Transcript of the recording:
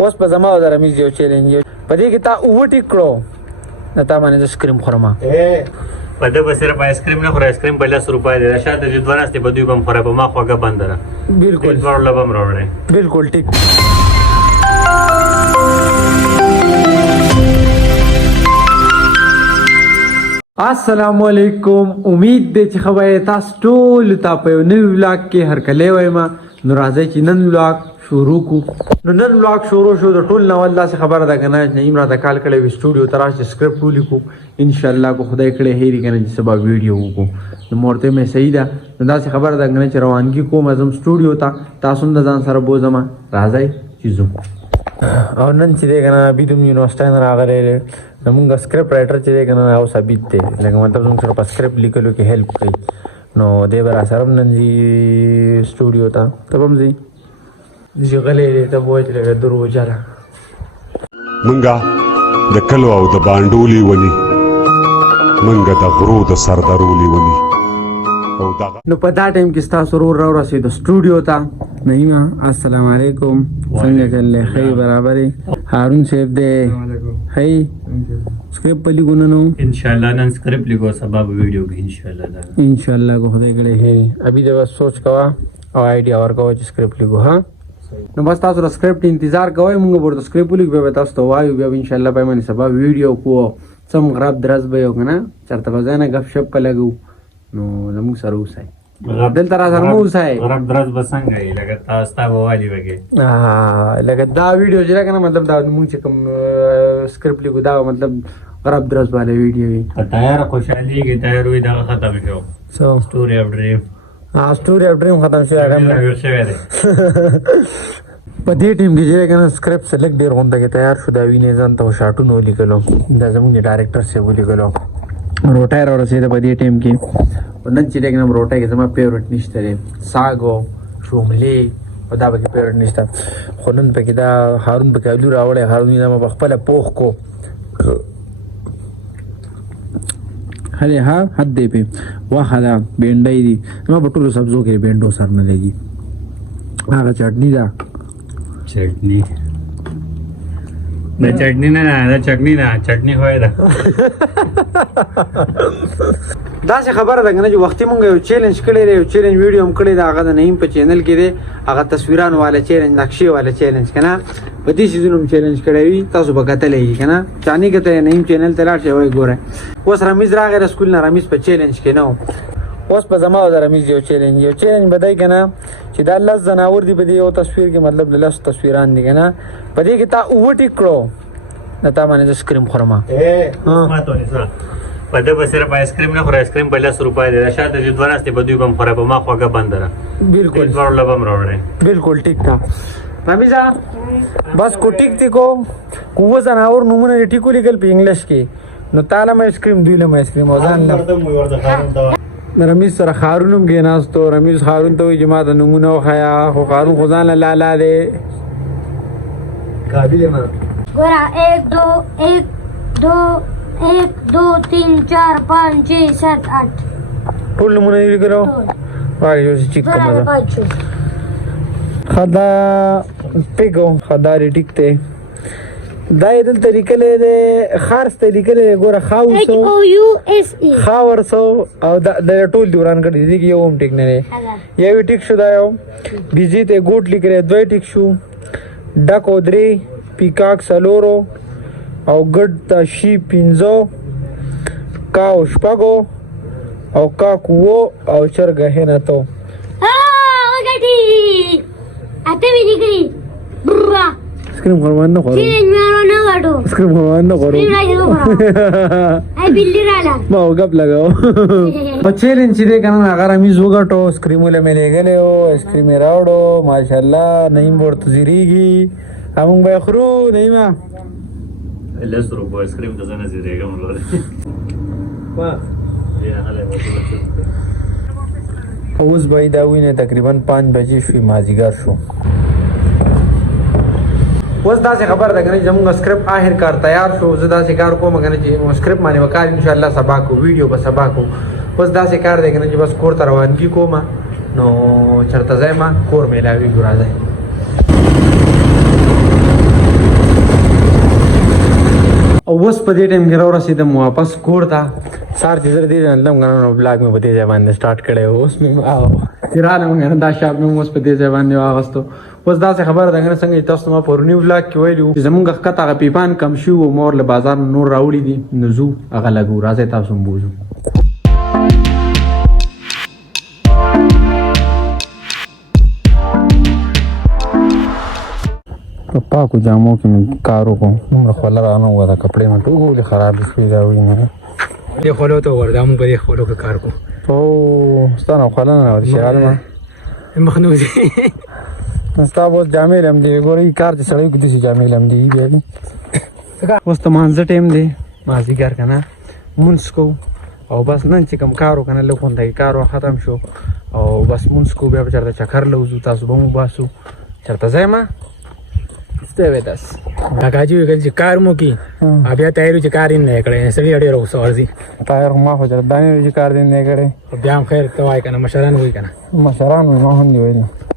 اوس په زما او رمیز یو چیلنج په دې کې تا وټی کړو نه تا باندې سکریم خورم په دې به صرف آیسکریم نه خوري آیسکریم په 10 روپۍ دی شاته چې دوه ناستې به دوی بم خوري په ما خوګه بند را بالکل ورل بم راوړي بالکل ټیک السلام علیکم امید دی چې خبره تاسو ټول ته په نوی ولاګ کې هر کله وایم نو راځي چې نن ولاګ شروع کو نو نن ولاګ شروع شو د ټول نو الله څخه خبره ده کنه چې نیم را د کال کړي وی سټوډیو تراش سکرپټ ولیکو ان شاء الله کو خدای کړي هېری کنه چې سبا ویډیو وکړو نو مورته مې صحیح ده دا څه خبره ده کنه چې روانګي کوم ازم سټوډیو ته تاسو د ځان سره بوزما راځي چیزو او نن چې دی کنه بیدوم یونیورسيټي نه راغلی زمونږ سکرپټ رائټر چې دی کنه او ثابت دی لکه مطلب زموږ سره په سکرپټ لیکلو کې هیلپ کوي نو دی به راسره نن ځي سټوډیو ته ته به هم ځي چې غلی دی ته به وایي چې لکه دروجه ده منګه د کلو او د بانډولې ونی منګه د غرو د سردرولې ونی نو په دا ټایم کې ستاسو ورور راورسېد سټوډیو ته نعیمه السلام علیکم څنګه چلې ښه برابرې هارون صاحب دی ښه سکرپټ په لیکو نن ان شاء الله نن سکرپټ لیکو سبا ویډیو کې ان شاء الله ان شاء الله کو خدای کړي هېری ابي دا سوچ کوا او آیډیا ورکو چې سکرپټ لیکو ها نو بس تاسو د سکرپټ انتظار کوئ موږ ورته سکرپټ لیکو به تاسو ته وایو بیا ان شاء الله به باندې سبا ویډیو کو سم غراب درز به یو کنه چرته بزانه غف شپ لګو نو زموږ سره اوسئ دلته را سره مو اوسئ غرب درز بسنګ لکه تاسو ته وایي وګي لکه دا ویډیو چې کنه مطلب دا موږ چې کوم سکرپټ لیکو دا مطلب غرب درز باندې ویډیو وي تیار خوشحالي کې تیار وي دا ختم شو سو سټوري اف ډریم سټوري اف ډریم ختم شو هغه شوی دی په دې ټیم کې چې کنه سکرپټ سلیکټ ډیر غونډه کې تیار شو دا وینې ځان ته شاټونو لیکلو دا زموږ ډایرکټر سی ولیکلو روټای را رسېده په دې ټیم کې نن چې دغه نم روټای کې زما فیورټ نشته دی ساګو شوملې او دا به فیورټ نشته خو نن پکې دا هارون پکې الو راوړی هارون یې ما خپل پوخ کو هله ها حد دی په واه دا بینډای دی ما په ټولو سبزو کې بینډو سر نه لګي هغه چټنی دا چټنی دا چټنی نه دا چټنی نه چټنی خوای دا دا څه خبره ده کنه چې وختي مونږ یو چیلنج کړی دی یو چیلنج ویډیو هم کړی دا هغه د نعیم په چینل کې دی هغه تصویرانو والا چیلنج نقشې والا چیلنج کنه په دې سیزن هم چیلنج کړی وي تاسو به کتلې کنه چانی کته نعیم چینل ته لاړ شئ وای ګوره اوس رمیز راغی سکول نه رمیز په چیلنج کې نو اوس په زما او رمیز یو چیلنج بدای کنه چې دا لږ زناور دی په دې یو تصویر کې مطلب لږ تصویران دي کنه په دې کې تا وټی کړو نه تا باندې سکریم خورم ما ته نه په دې به صرف آیسکریم نه خوري آیسکریم په 10 روپۍ دی شاته چې دوه ناستې به دوی بم خوري په ما خوګه بند را بالکل ورل بم راوړي بالکل ټیک تا رمیزا بس کو ټیک تی کو زناور نمونه ټیکو لیکل په انګلیش کې نو تعالی ما آیسکریم دوی له آیسکریم وزن رمیز سره خارونم کې ناستو رمیز خارون ته جما د نمونه خیا خو خارون خدان لالا دے قابل ما ګورا 1 2 3 4 5 6 7 8 ټول نمونه لیکلو وای یو چیک کوم خدا پیګو خدا ریټیک ته دا یې دل طریقې له خارس طریقې له ګوره خاوسو خاورسو او د ټول دوران کړي دي یو هم ټیک نه دی یو ټیک شو دا یو بيزي ته ګوټ لیکره دوی ټیک شو ډکو درې پیکاک سلورو او ګډ ته شي پینځو کاو شپګو او کاکو او چرګه هنه تو وګټي اته وی دیګري برا سکریم خورمان نه خورو چیلنج مارو نه غټو سکریم خورمان نه خورو ای بلی رالا ما وګپ لگاو په چیلنج دې کنه هغه رمیز وګټو سکریم له ملي غلې او سکریم راوړو ماشاءالله نعیم ورته زیریږي همون به خرو نعیمه لس روپۍ سکریم ته ځنه زیریږم لوري وا یا هله اوس به دا وینه تقریبا 5 بجې شوې مازیګر شو اوس دا څه خبر ده کنه زموږ سکرپټ اخر کار تیار شو زه دا څه کار کوم کنه چې سکرپټ باندې وکړ ان شاء الله سبا کو ویډیو به سبا کو اوس دا څه کار ده کنه چې بس کور ته روانګي کوم نو چرته ځای ما کور ملاوي ګرځي او اوس په دې ټایم کې راورسېدم واپس کور ته سار چې زه دې ځای تلم کنه نو بلاګ مې په دې ځای باندې سټارټ کړی و اوس مې چې رالم کنه دا شاپ مې اوس په دې ځای باندې واغستو اوس داسې خبره ده کنه څنګه چې تاسو ما پروني ولاګ کې ویلي وو چې زمونږ ښکته هغه پیپان کم شي و مور له بازار نه نور راوړي دي نو ځو هغه لګو راځئ تاسو هم بوځو په پاکو جامو کې مې کار وکړو دومره خوله رانه ووته کپړې مې ټولې خرابې شوې دا وینې دې خولو ته وګوره دا موږ په دې خولو کې کار کوو او ستا نه خوله نه ننوتې شغالمه مخ نه وځي ستا به اوس جامې لمدې ګورې کار چې سړی وکړي داسې جامې لمدې بیا دي اوس د مانځه ټایم دی مازدیګر که نه مونځ کوو او بس نن چې کوم کار وکړه لږ غونډه کار ختم شو او بس مونځ کوو بیا به چېرته چکر له وځو تاسو به مو باسو چېرته ځئ ما Stay with us. کاکاجي ویل چې کار مو کی بیا تیاری چې کار یې نه کړی سړي ډېر غوسه ورځي تایر ما خو چېرته دا نه وي چې کار دې نه کړی بیا هم خیر ته وایي که نه مشران وایي که نه مشران وایي ما هم دې ویل